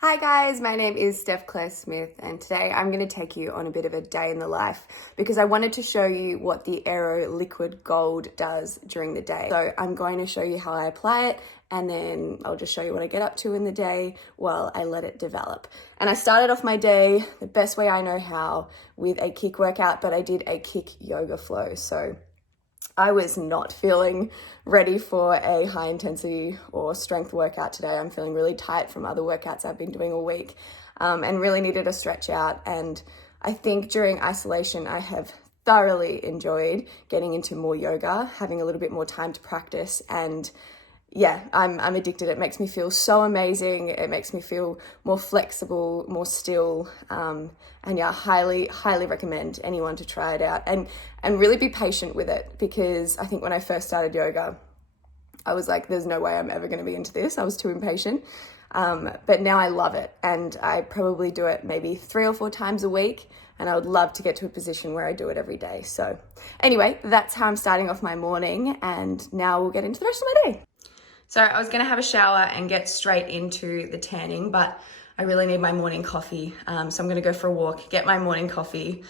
Hi guys, my name is Steph Claire Smith and today I'm going to take you on a bit of a day in the life because I wanted to show you what the Aero Liquid Gold does during the day. So I'm going to show you how I apply it and then I'll just show you what I get up to in the day while I let it develop. And I started off my day the best way I know how with a kick workout, but I did a kick yoga flow. So I was not feeling ready for a high intensity or strength workout today. I'm feeling really tight from other workouts I've been doing all week and really needed a stretch out. And I think during isolation, I have thoroughly enjoyed getting into more yoga, having a little bit more time to practice. And yeah, I'm addicted. It makes me feel so amazing. It makes me feel more flexible, more still. And yeah, highly recommend anyone to try it out and really be patient with it, because I think when I first started yoga, I was like, there's no way I'm ever going to be into this. I was too impatient. But now I love it, and I probably do it maybe 3 or 4 times a week. And I would love to get to a position where I do it every day. So anyway, that's how I'm starting off my morning. And now we'll get into the rest of my day. So I was going to have a shower and get straight into the tanning, but I really need my morning coffee. So I'm going to go for a walk, get my morning coffee,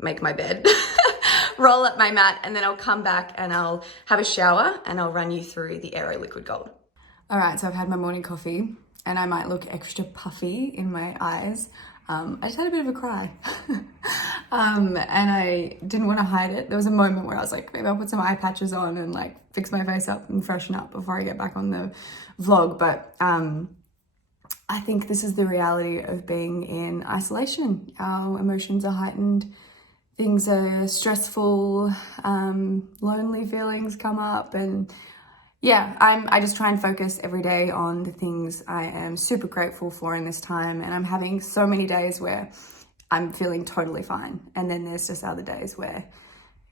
make my bed, roll up my mat, and then I'll come back and I'll have a shower and I'll run you through the Aero Liquid Gold. All right, so I've had my morning coffee and I might look extra puffy in my eyes. I just had a bit of a cry and I didn't want to hide it. There was a moment where I was like, maybe I'll put some eye patches on and like fix my face up and freshen up before I get back on the vlog. But I think this is the reality of being in isolation. Our emotions are heightened. Things are stressful, lonely feelings come up, and yeah, I just try and focus every day on the things I am super grateful for in this time. And I'm having so many days where I'm feeling totally fine. And then there's just other days where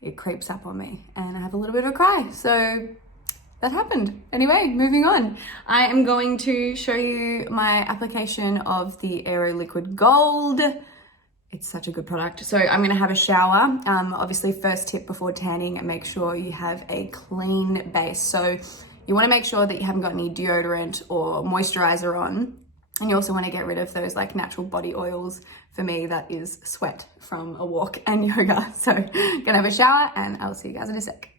it creeps up on me and I have a little bit of a cry. So that happened. Anyway, moving on. I am going to show you my application of the Aero Liquid Gold. It's such a good product. So I'm going to have a shower. Obviously, first tip before tanning, make sure you have a clean base. So you want to make sure that you haven't got any deodorant or moisturizer on. And you also want to get rid of those like natural body oils. For me, that is sweat from a walk and yoga. So gonna have a shower and I'll see you guys in a sec.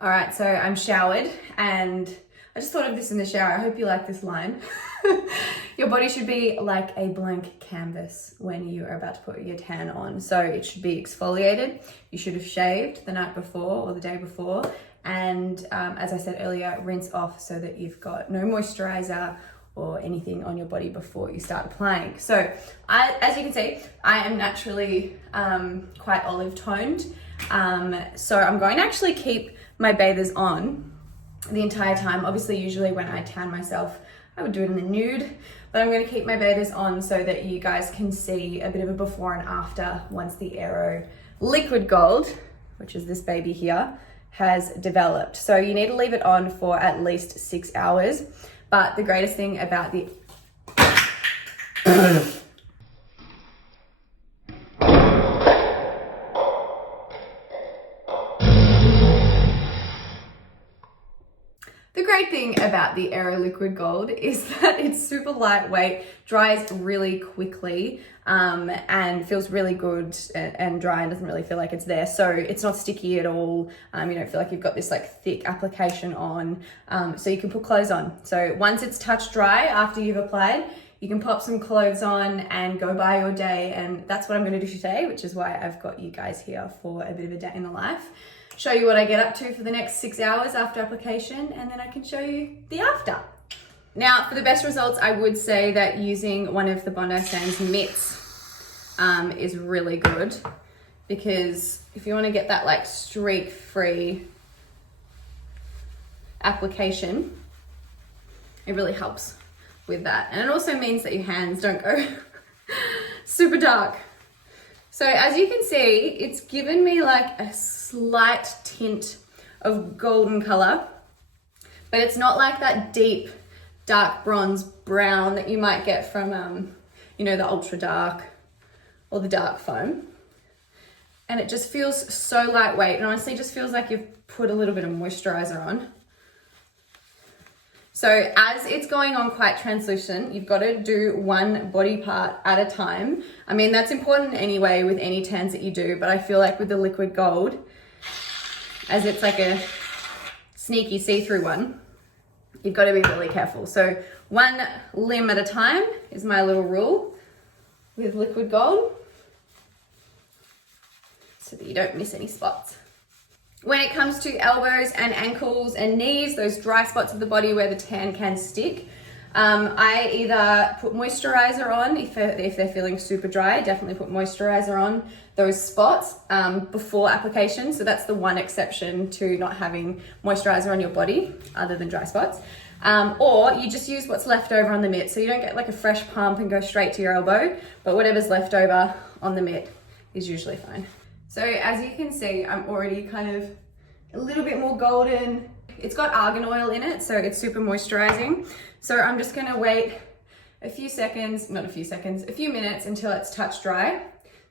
All right, so I'm showered and I just thought of this in the shower. I hope you like this line. Your body should be like a blank canvas when you are about to put your tan on. So it should be exfoliated. You should have shaved the night before or the day before. And as I said earlier, rinse off so that you've got no moisturizer or anything on your body before you start applying. So as you can see, I am naturally quite olive toned. So I'm going to actually keep my bathers on the entire time. Obviously, usually when I tan myself, I would do it in the nude, but I'm going to keep my bathers on so that you guys can see a bit of a before and after once the Aero Liquid Gold, which is this baby here, has developed. So you need to leave it on for at least 6 hours. But the greatest thing about the Aero Liquid Gold is that it's super lightweight, dries really quickly, and feels really good and dry and doesn't really feel like it's there. So it's not sticky at all. You don't feel like you've got this like thick application on, so you can put clothes on. So once it's touch dry after you've applied, you can pop some clothes on and go by your day. And that's what I'm going to do today, which is why I've got you guys here for a bit of a day in the life. Show you what I get up to for the next 6 hours after application, and then I can show you the after. Now, for the best results, I would say that using one of the Bondi Sands mitts is really good, because if you want to get that like streak-free application, it really helps with that. And it also means that your hands don't go super dark. So as you can see, it's given me like a slight tint of golden color, but it's not like that deep dark bronze brown that you might get from, you know, the ultra dark or the dark foam. And it just feels so lightweight, and honestly just feels like you've put a little bit of moisturizer on. So as it's going on quite translucent, you've got to do one body part at a time. I mean, that's important anyway with any tans that you do, but I feel like with the liquid gold, as it's like a sneaky see-through one, you've got to be really careful. So one limb at a time is my little rule with liquid gold, so that you don't miss any spots. When it comes to elbows and ankles and knees, those dry spots of the body where the tan can stick, I either put moisturizer on if they're feeling super dry. Definitely put moisturizer on those spots before application. So that's the one exception to not having moisturizer on your body other than dry spots. Or you just use what's left over on the mitt. So you don't get like a fresh pump and go straight to your elbow, but whatever's left over on the mitt is usually fine. So as you can see, I'm already kind of a little bit more golden. It's got argan oil in it, so it's super moisturizing. So I'm just gonna wait a few minutes until it's touch dry.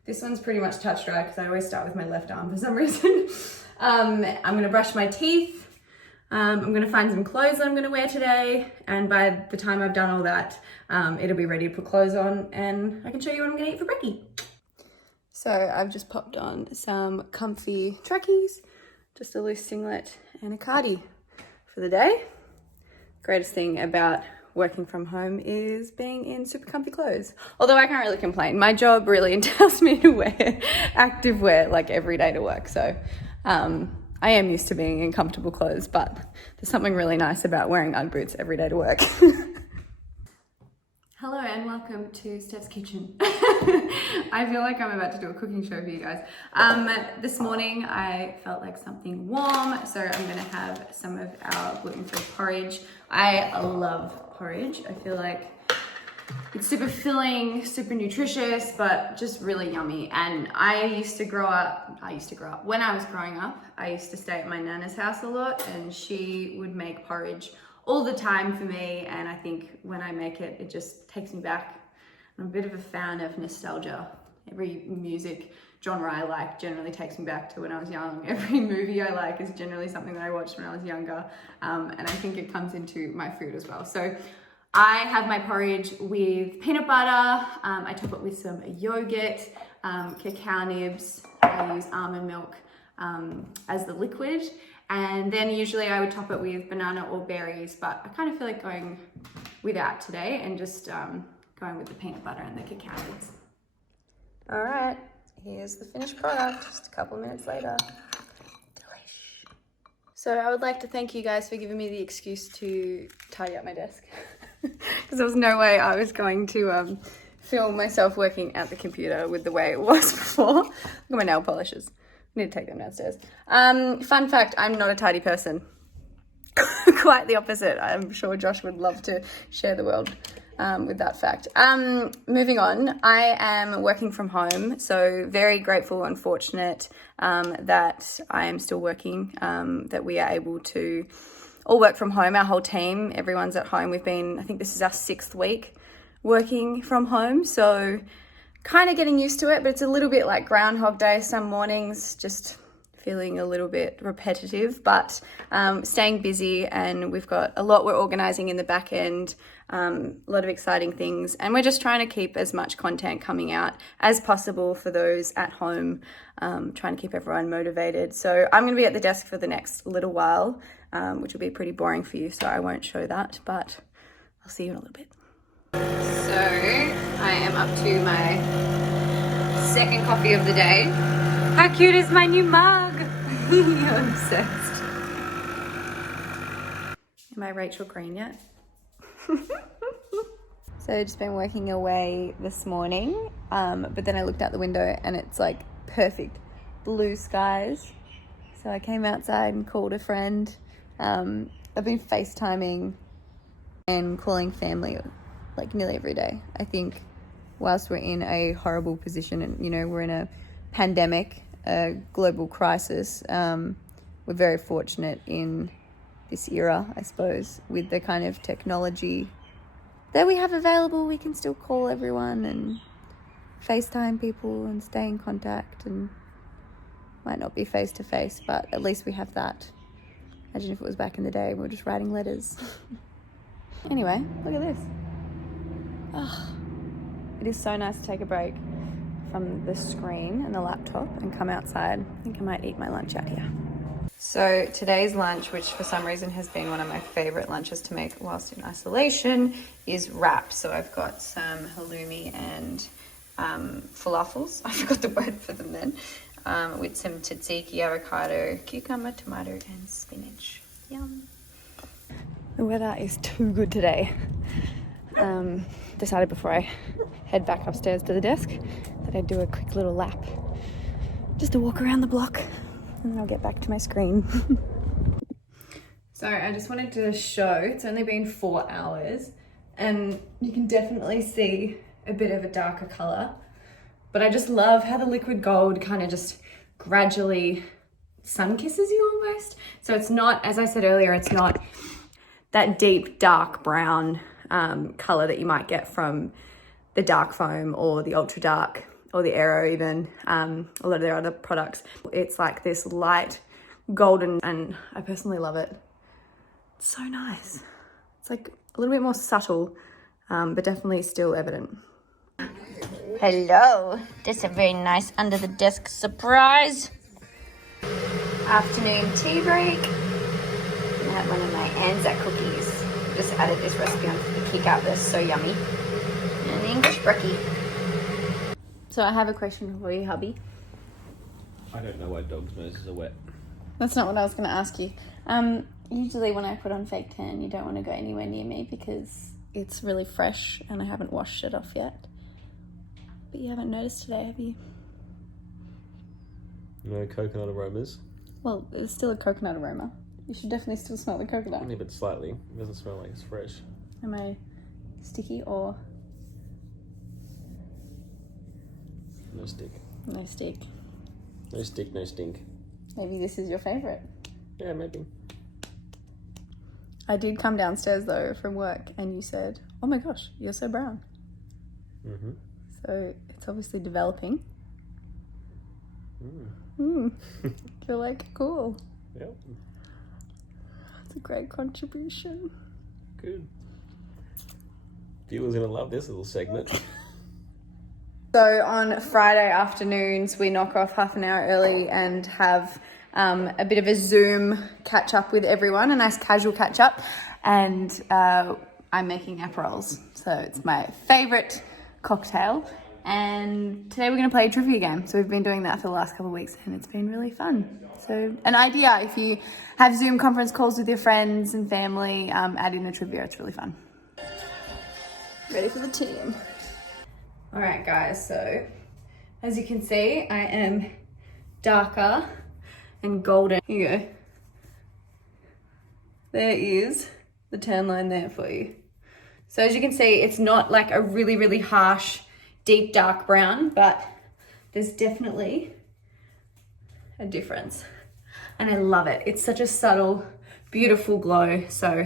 This one's pretty much touch dry because I always start with my left arm for some reason. I'm gonna brush my teeth. I'm gonna find some clothes that I'm gonna wear today. And by the time I've done all that, it'll be ready to put clothes on and I can show you what I'm gonna eat for brekkie. So I've just popped on some comfy trackies, just a loose singlet and a cardi for the day. Greatest thing about working from home is being in super comfy clothes. Although I can't really complain. My job really entails me to wear active wear like every day to work. So I am used to being in comfortable clothes, but there's something really nice about wearing Ugg boots every day to work. Hello and welcome to Steph's Kitchen. I feel like I'm about to do a cooking show for you guys. This morning I felt like something warm, so I'm gonna have some of our gluten-free porridge. I love porridge. I feel like it's super filling, super nutritious, but just really yummy. And when I was growing up, I used to stay at my nana's house a lot and she would make porridge all the time for me, and I think when I make it, it just takes me back. I'm a bit of a fan of nostalgia. Every music genre I like generally takes me back to when I was young. Every movie I like is generally something that I watched when I was younger, and I think it comes into my food as well. So I have my porridge with peanut butter. I top it with some yogurt, cacao nibs. I use almond milk as the liquid. And then usually I would top it with banana or berries, but I kind of feel like going without today and just going with the peanut butter and the cacao nibs. All right, here's the finished product, just a couple of minutes later. Delish. So I would like to thank you guys for giving me the excuse to tidy up my desk. Because there was no way I was going to film myself working at the computer with the way it was before. Look at my nail polishes. I need to take them downstairs. Fun fact, I'm not a tidy person. Quite the opposite. I'm sure Josh would love to share the world with that fact. Moving on, I am working from home, so very grateful and fortunate that I am still working, that we are able to all work from home. Our whole team, everyone's at home. I think this is our 6th week working from home, so kind of getting used to it, but it's a little bit like Groundhog Day some mornings, just feeling a little bit repetitive, but staying busy, and we've got a lot we're organizing in the back end, a lot of exciting things, and we're just trying to keep as much content coming out as possible for those at home, trying to keep everyone motivated. So I'm going to be at the desk for the next little while, which will be pretty boring for you, so I won't show that, but I'll see you in a little bit. So I am up to my 2nd coffee of the day. How cute is my new mug? I'm obsessed. Am I Rachel Green yet? So I've just been working away this morning, but then I looked out the window and it's like perfect blue skies. So I came outside and called a friend. I've been FaceTiming and calling family like nearly every day. I think whilst we're in a horrible position and, you know, we're in a pandemic, a global crisis, we're very fortunate in this era, I suppose, with the kind of technology that we have available. We can still call everyone and FaceTime people and stay in contact, and might not be face to face, but at least we have that. Imagine if it was back in the day and we were just writing letters. Anyway, look at this. Oh, it is so nice to take a break from the screen and the laptop and come outside. I think I might eat my lunch out here. So today's lunch, which for some reason has been one of my favorite lunches to make whilst in isolation, is wraps. So I've got some halloumi and falafels. I forgot the word for them then. With some tzatziki, avocado, cucumber, tomato, and spinach. Yum. The weather is too good today. Decided before I head back upstairs to the desk that I'd do a quick little lap. Just to walk around the block, and then I'll get back to my screen. So I just wanted to show, it's only been 4 hours, and you can definitely see a bit of a darker color. But I just love how the liquid gold kind of just gradually sun kisses you almost. So it's not, as I said earlier, it's not that deep dark brown color that you might get from the dark foam or the ultra dark or the Aero even, a lot of their other products. It's like this light golden, and I personally love it. It's so nice. It's like a little bit more subtle, but definitely still evident. Hello, that's a very nice under the desk surprise. Afternoon tea break. I had one of my Anzac cookies. Just added this recipe on for the kick out. They're so yummy. And the English brekkie. So I have a question for you, hubby. I don't know why dogs' noses are wet. That's not what I was going to ask you. Usually when I put on fake tan, you don't want to go anywhere near me because it's really fresh and I haven't washed it off yet. But you haven't noticed today, have you? No coconut aromas. Well, there's still a coconut aroma. You should definitely still smell the coconut. Only but slightly. It doesn't smell like it's fresh. Am I sticky or No stick. no stick? No stick, no stink. Maybe this is your favourite. Yeah, maybe. I did come downstairs though from work and you said, oh my gosh, you're so brown. Mm-hmm. So it's obviously developing. You're like, cool. Yep. It's a great contribution. Good. Viewers are gonna love this little segment. So on Friday afternoons, we knock off half an hour early and have a bit of a Zoom catch up with everyone, a nice casual catch up. And I'm making Aperols. So it's my favorite cocktail. And today we're going to play a trivia game. So we've been doing that for the last couple of weeks and it's been really fun. So an idea, if you have Zoom conference calls with your friends and family, add in a trivia. It's really fun. Ready for the team. All right, guys. So as you can see, I am darker and golden. Here you go. There is the tan line there for you. So as you can see, it's not like a really, really harsh, deep dark brown, but there's definitely a difference. And I love it. It's such a subtle, beautiful glow. So,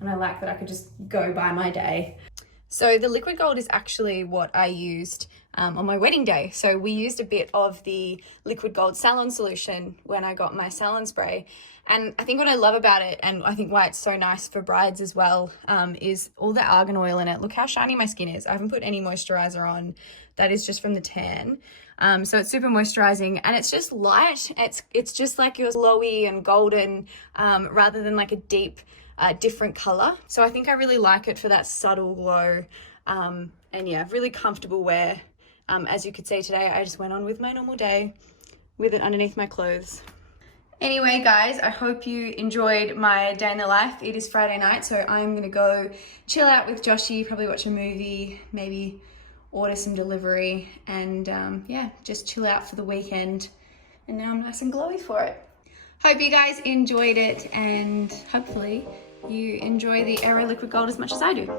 and I like that I could just go by my day. So the liquid gold is actually what I used on my wedding day. So we used a bit of the liquid gold Salon solution when I got my Salon spray. And I think what I love about it, and I think why it's so nice for brides as well, is all the argan oil in it. Look how shiny my skin is. I haven't put any moisturizer on. That is just from the tan. So it's super moisturizing and it's just light. It's just like your glowy and golden rather than like a deep, different color. So I think I really like it for that subtle glow. And yeah, really comfortable wear. As you could see today, I just went on with my normal day with it underneath my clothes. Anyway, guys, I hope you enjoyed my day in the life. It is Friday night, so I'm gonna go chill out with Joshy, probably watch a movie, maybe order some delivery, and yeah, just chill out for the weekend. And now I'm nice and glowy for it. Hope you guys enjoyed it, and hopefully you enjoy the Aero Liquid Gold as much as I do.